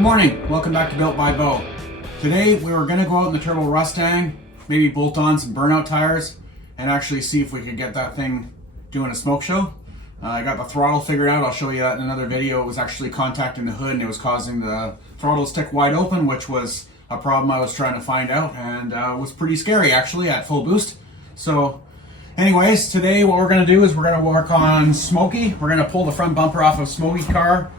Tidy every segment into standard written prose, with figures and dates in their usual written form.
Good morning, welcome back to Built by Bo. Today we were going to go out in the Turbo Mustang, maybe bolt on some burnout tires, and actually see if we could get that thing doing a smoke show. I got the throttle figured out, I'll show you that in another video. It was actually contacting the hood and it was causing the throttle to stick wide open, which was a problem I was trying to find out, and it was pretty scary actually at full boost. So anyways, today what we're going to do is we're going to work on Smokey. We're going to pull the front bumper off of Smokey's car,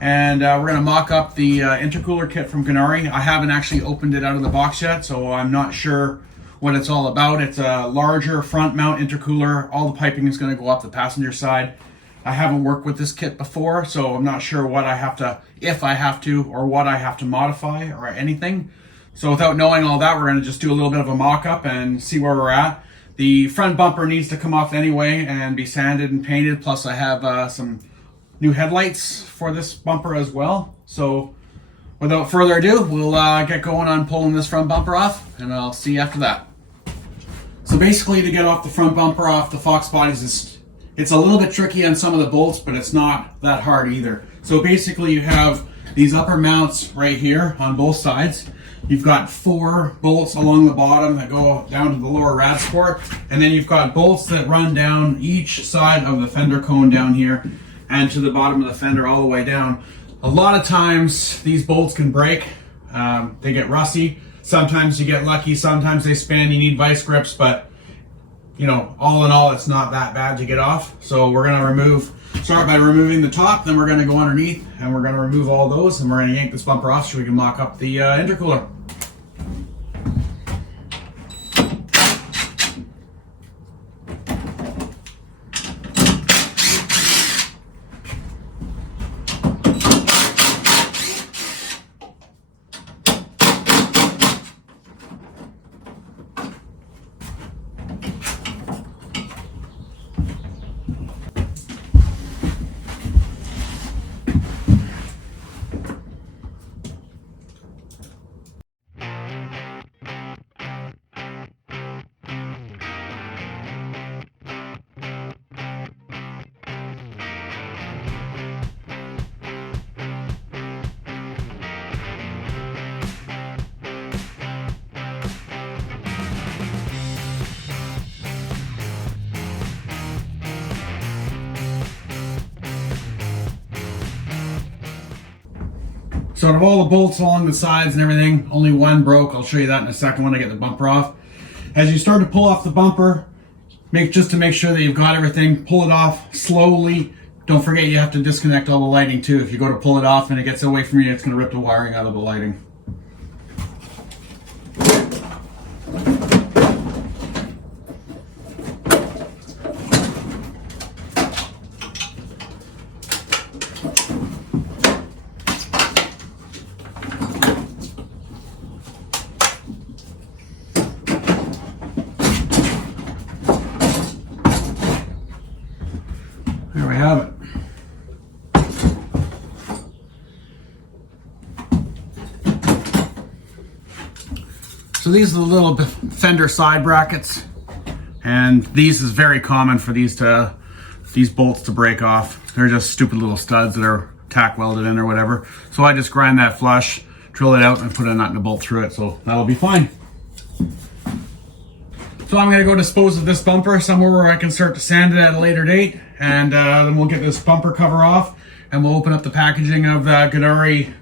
and we're going to mock up the intercooler kit from GNARI. I haven't actually opened it out of the box yet, so I'm not sure what it's all about. It's a larger front mount intercooler. All the piping is going to go up the passenger side. I haven't worked with this kit before, so I'm not sure what I have to, if I have to, or what I have to modify or anything. So without knowing all that, we're going to just do a little bit of a mock-up and see where we're at. The front bumper needs to come off anyway and be sanded and painted, plus I have some new headlights for this bumper as well. So without further ado, we'll get going on pulling this front bumper off, and I'll see you after that. So basically, to get off the front bumper off the Foxbodies, it's a little bit tricky on some of the bolts, but it's not that hard either. So basically you have these upper mounts right here on both sides. You've got 4 bolts along the bottom that go down to the lower rad support, and then you've got bolts that run down each side of the fender cone down here and to the bottom of the fender all the way down. A lot of times these bolts can break, they get rusty. Sometimes you get lucky, sometimes they span, you need vice grips, but you know, all in all, it's not that bad to get off. So we're gonna start by removing the top, then we're gonna go underneath and we're gonna remove all those, and we're gonna yank this bumper off so we can mock up the intercooler. So out of all the bolts along the sides and everything, only one broke. I'll show you that in a second when I get the bumper off. As you start to pull off the bumper, just to make sure that you've got everything, pull it off slowly. Don't forget you have to disconnect all the lighting too. If you go to pull it off and it gets away from you, it's going to rip the wiring out of the lighting. There we have it. So these are the little fender side brackets, and these is very common for these bolts to break off. They're just stupid little studs that are tack welded in or whatever. So I just grind that flush, drill it out, and put a nut and a bolt through it, so that'll be fine. So I'm going to go dispose of this bumper somewhere where I can start to sand it at a later date, and then we'll get this bumper cover off, and we'll open up the packaging of the GNARI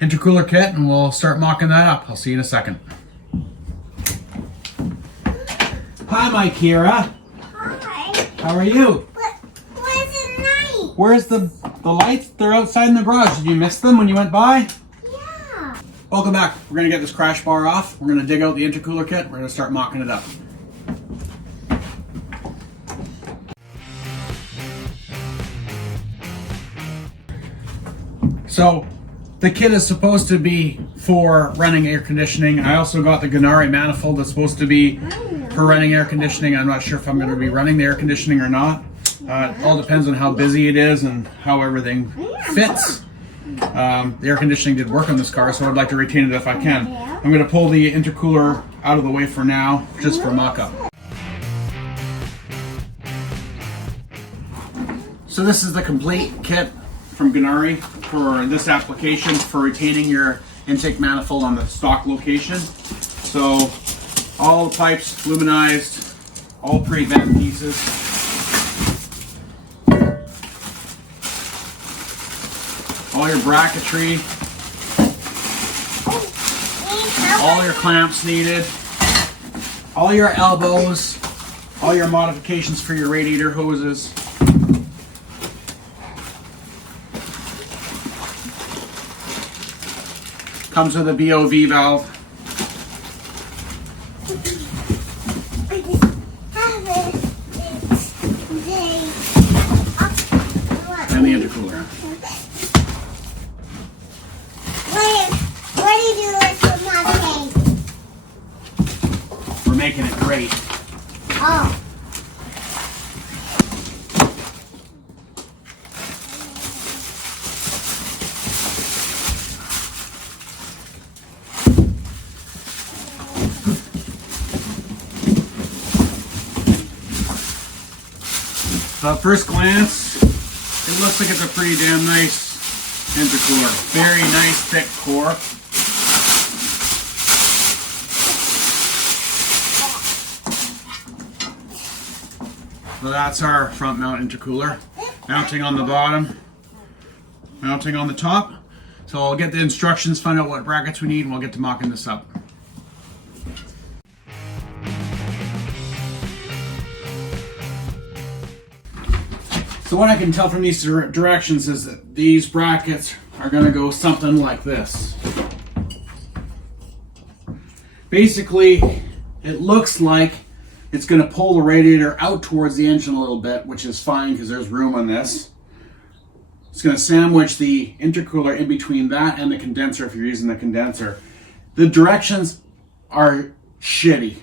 Intercooler Kit, and we'll start mocking that up. I'll see you in a second. Hi, my Kira. Hi. How are you? Where's the light? Where's the lights? They're outside in the garage. Did you miss them when you went by? Yeah. Welcome back. We're going to get this crash bar off. We're going to dig out the intercooler kit. We're going to start mocking it up. So the kit is supposed to be for running air conditioning. I also got the GNARI manifold that's supposed to be for running air conditioning. I'm not sure if I'm going to be running the air conditioning or not. It all depends on how busy it is and how everything fits. The air conditioning did work on this car, so I'd like to retain it if I can. I'm going to pull the intercooler out of the way for now, just for mock-up. So this is the complete kit from GNARI for this application for retaining your intake manifold on the stock location. So all the pipes luminized, all pre-vent pieces. All your bracketry, all your clamps needed, all your elbows, all your modifications for your radiator hoses. Comes with a BOV valve. And the intercooler. What do you do with the Mustang? We're making it great. Oh. So at first glance, it looks like it's a pretty damn nice intercooler. Very nice thick core. So that's our front mount intercooler. Mounting on the bottom, mounting on the top. So I'll get the instructions, find out what brackets we need, and we'll get to mocking this up. So what I can tell from these directions is that these brackets are going to go something like this. Basically, it looks like it's going to pull the radiator out towards the engine a little bit, which is fine because there's room on this. It's going to sandwich the intercooler in between that and the condenser if you're using the condenser. The directions are shitty.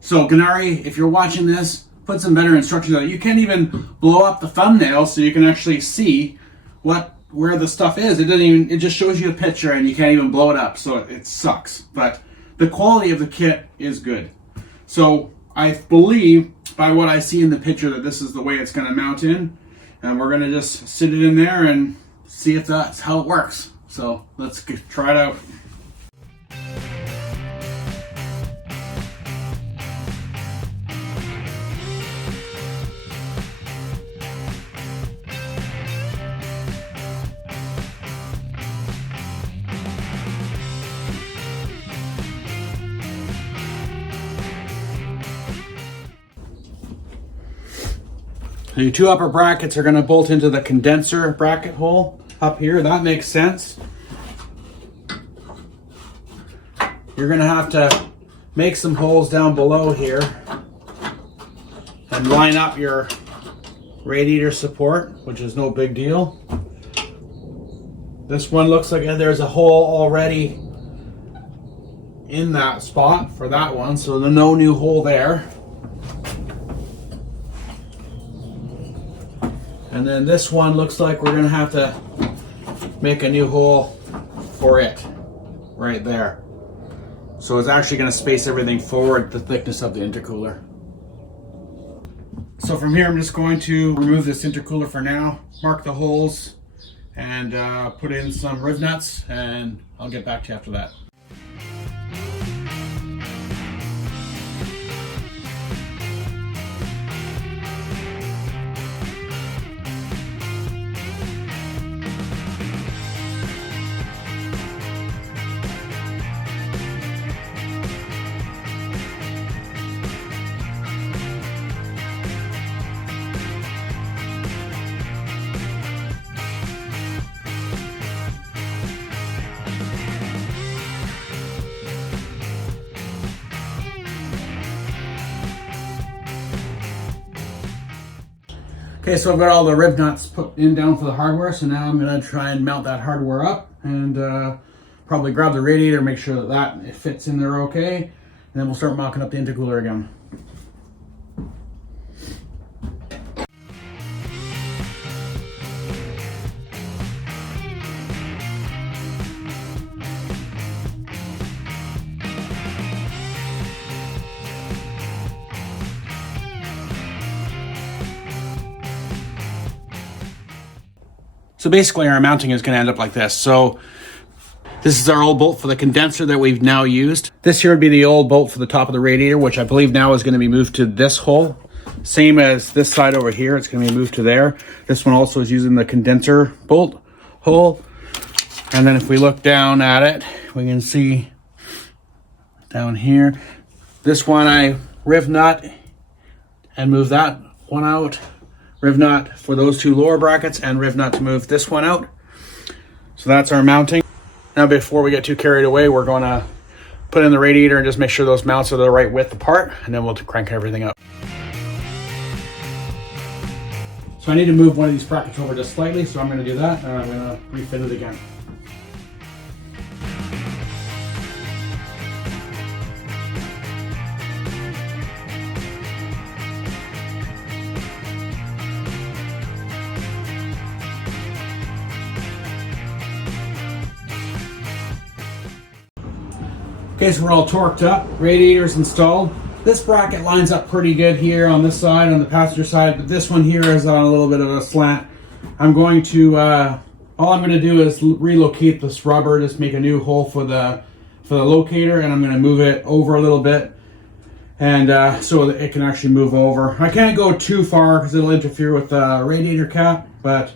So GNARI, if you're watching this, put some better instructions on it. You can't even blow up the thumbnail so you can actually see where the stuff is. It just shows you a picture and you can't even blow it up, so it sucks. But the quality of the kit is good. So I believe by what I see in the picture that this is the way it's going to mount in, and we're going to just sit it in there and see if that's how it works. So let's try it out. The two upper brackets are going to bolt into the condenser bracket hole up here. That makes sense. You're going to have to make some holes down below here and line up your radiator support, which is no big deal. This one looks like there's a hole already in that spot for that one, so there's no new hole there. And then this one looks like we're going to have to make a new hole for it right there. So it's actually going to space everything forward the thickness of the intercooler. So from here I'm just going to remove this intercooler for now, mark the holes, and put in some riv nuts, and I'll get back to you after that. Okay, so I've got all the rib nuts put in down for the hardware, so now I'm going to try and mount that hardware up and probably grab the radiator, make sure that it fits in there okay, and then we'll start mocking up the intercooler again. So basically our mounting is going to end up like this. So this is our old bolt for the condenser that we've now used. This here would be the old bolt for the top of the radiator, which I believe now is going to be moved to this hole. Same as this side over here, it's going to be moved to there. This one also is using the condenser bolt hole. And then if we look down at it, we can see down here, this one I riv nut and move that one out. Riv nut for those two lower brackets and riv nut to move this one out. So that's our mounting. Now before we get too carried away, we're going to put in the radiator and just make sure those mounts are the right width apart, and then we'll crank everything up. So I need to move one of these brackets over just slightly, so I'm going to do that, and I'm going to refit it again. Okay, so we're all torqued up, radiator's installed. This bracket lines up pretty good here on this side, on the passenger side, but this one here is on a little bit of a slant. I'm going to, all I'm going to do is relocate this rubber, just make a new hole for the locator, and I'm going to move it over a little bit, and so that it can actually move over. I can't go too far because it'll interfere with the radiator cap, but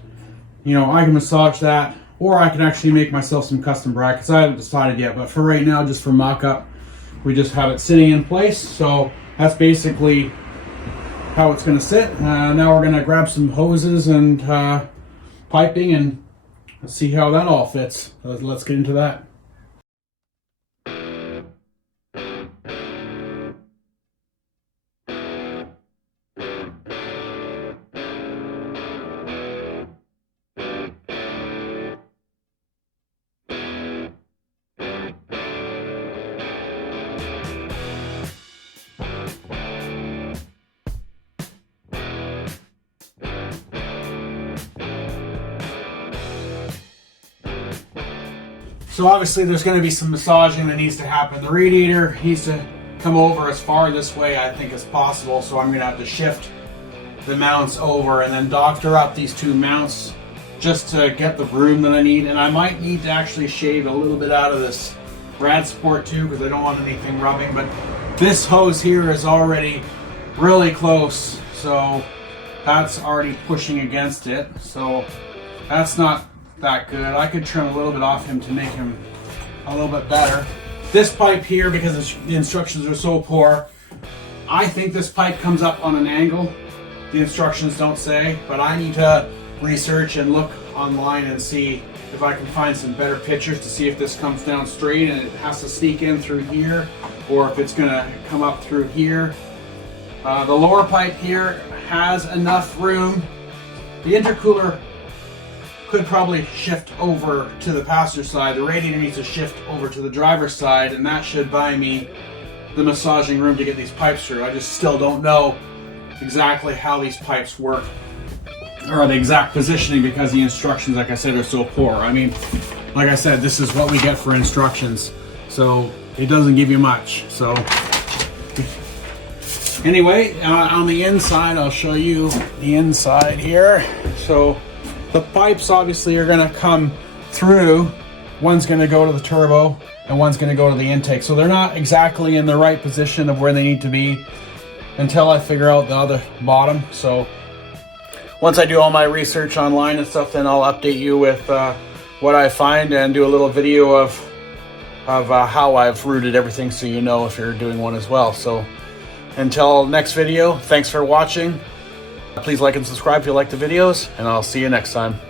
you know, I can massage that. Or I can actually make myself some custom brackets. I haven't decided yet, but for right now, just for mock-up, we just have it sitting in place. So that's basically how it's going to sit. Now we're going to grab some hoses and piping and see how that all fits. Let's get into that. So obviously there's going to be some massaging that needs to happen. The radiator needs to come over as far this way, I think, as possible. So I'm going to have to shift the mounts over and then doctor up these two mounts just to get the room that I need. And I might need to actually shave a little bit out of this rad support too, because I don't want anything rubbing. But this hose here is already really close, so that's already pushing against it. So that's not that good. I could trim a little bit off him to make him a little bit better. This pipe here, because the instructions are so poor, I think this pipe comes up on an angle. The instructions don't say, but I need to research and look online and see if I can find some better pictures to see if this comes down straight and it has to sneak in through here, or if it's gonna come up through here. The lower pipe here has enough room. The intercooler could probably shift over to the passenger side. The radiator needs to shift over to the driver's side, and that should buy me the massaging room to get these pipes through. I just still don't know exactly how these pipes work, or the exact positioning, because the instructions, like I said, are so poor. I mean, like I said, this is what we get for instructions, so it doesn't give you much. So anyway, on the inside, I'll show you the inside here. So the pipes obviously are going to come through. One's going to go to the turbo and one's going to go to the intake. So they're not exactly in the right position of where they need to be until I figure out the other bottom. So once I do all my research online and stuff, then I'll update you with what I find and do a little video of how I've routed everything, so you know if you're doing one as well. So until next video, thanks for watching. Please like and subscribe if you like the videos, and I'll see you next time.